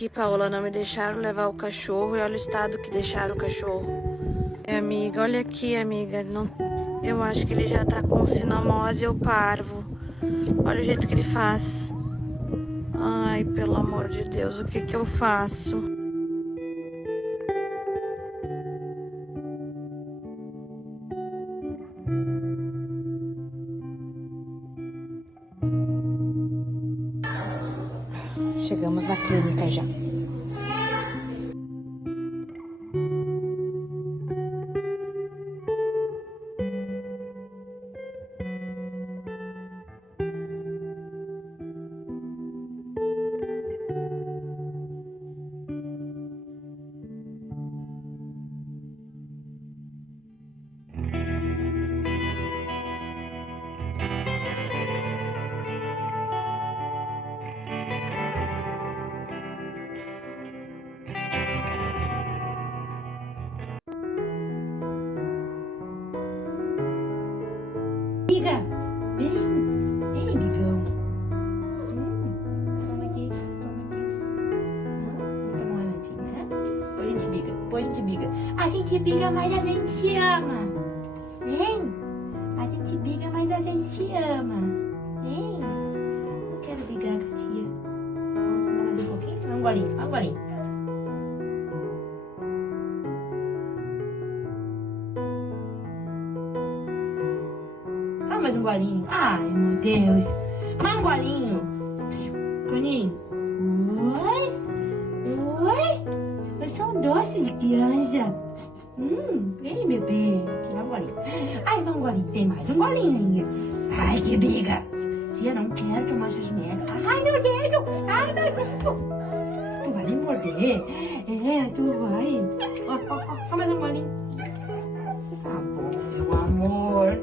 aqui, Paola, não me deixaram levar o cachorro e olha o estado que deixaram o cachorro. Amiga, olha aqui, amiga. Não, eu acho que ele já tá com cinomose ou parvo. Olha o jeito que ele faz. Ai, pelo amor de Deus, o que que eu faço? Chegamos na clínica já. Amiga, vem, amigão. Toma aqui, toma aqui. Toma uma latinha, né? Depois a gente briga, depois a gente briga. A gente briga, mas a gente se ama. Vem. A gente briga, mas a gente se ama. Vem. Não quero brigar com a tia. Vamos tomar mais um pouquinho? Dá um golinho, dá um golinho. Só mais um golinho. Ai, meu Deus. Mais um golinho. Golinho. Oi. Oi. Eu sou um doce de criança. Vem, bebê. Dá um golinho. Ai, dá um golinho. Tem mais um golinho ainda. Ai, que briga. Tia, não quero tomar essas merda. Ai, meu dedo. Ai, meu dedo. Tu vai me morder? É, tu vai. Ó, só mais um golinho. Tá bom, meu amor.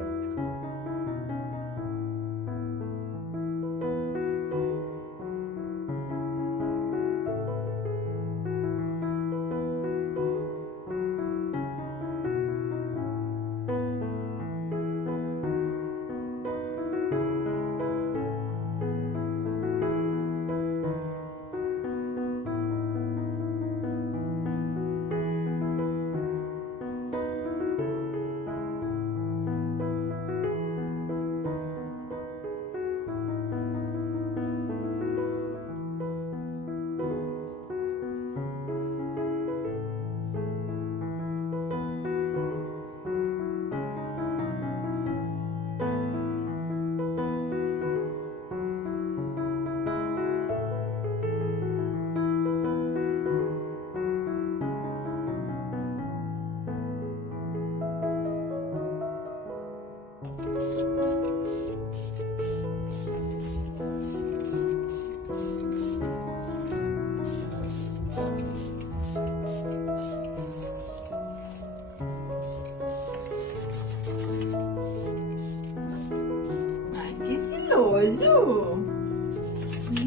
Ai, que ciroso.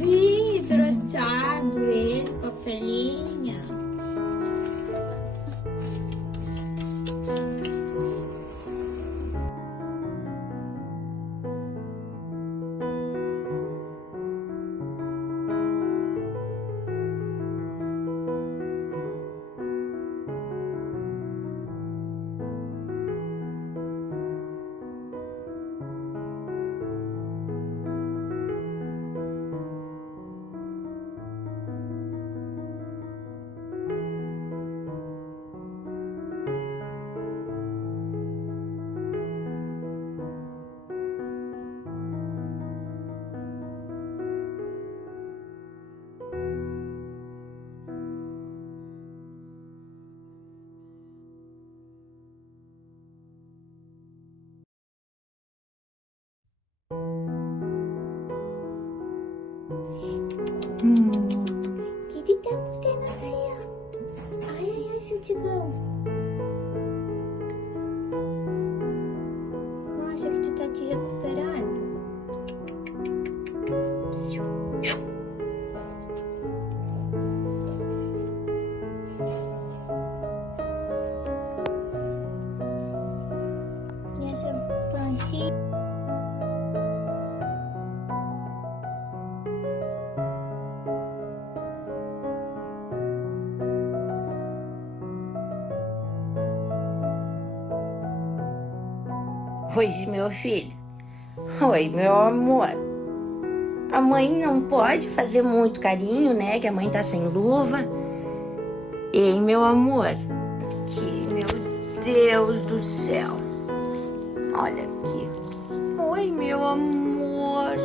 Hidratado ele com a pelinha. Que tá mudando assim, ó. Ai, seu tigão. Não acha que tu tá te recuperando? E essa panchinha? Oi, meu filho. Oi, meu amor. A mãe não pode fazer muito carinho, né? Que a mãe tá sem luva. Ei, meu amor. Aqui, meu Deus do céu. Olha aqui. Oi, meu amor.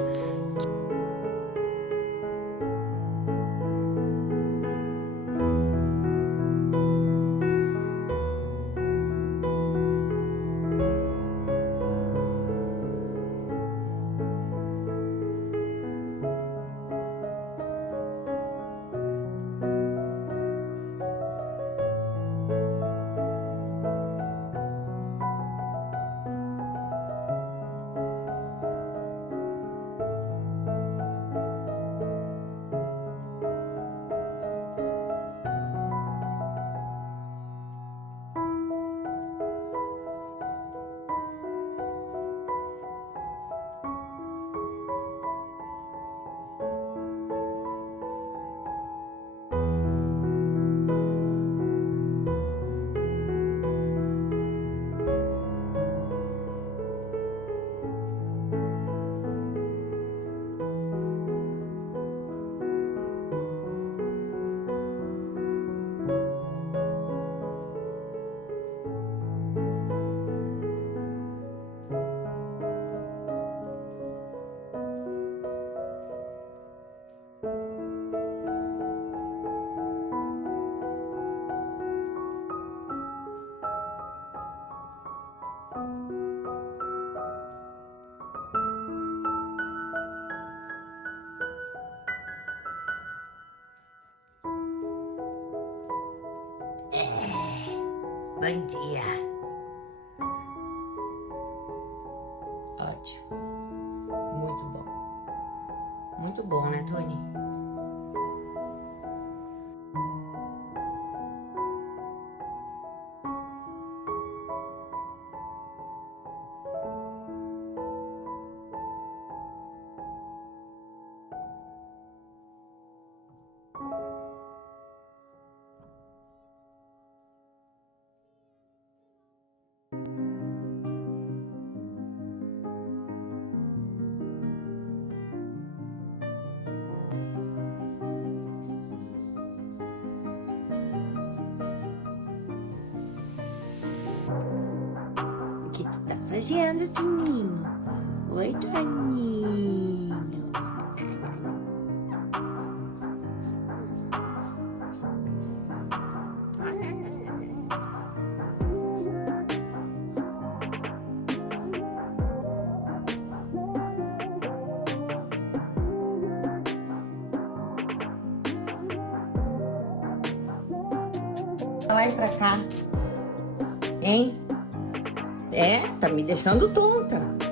Bom dia. Ótimo. Muito bom. Muito bom, né, Tony? O que tu tá fazendo, Toninho? Oi, Toninho. Pra lá e pra cá. Hein? É, tá me deixando tonta.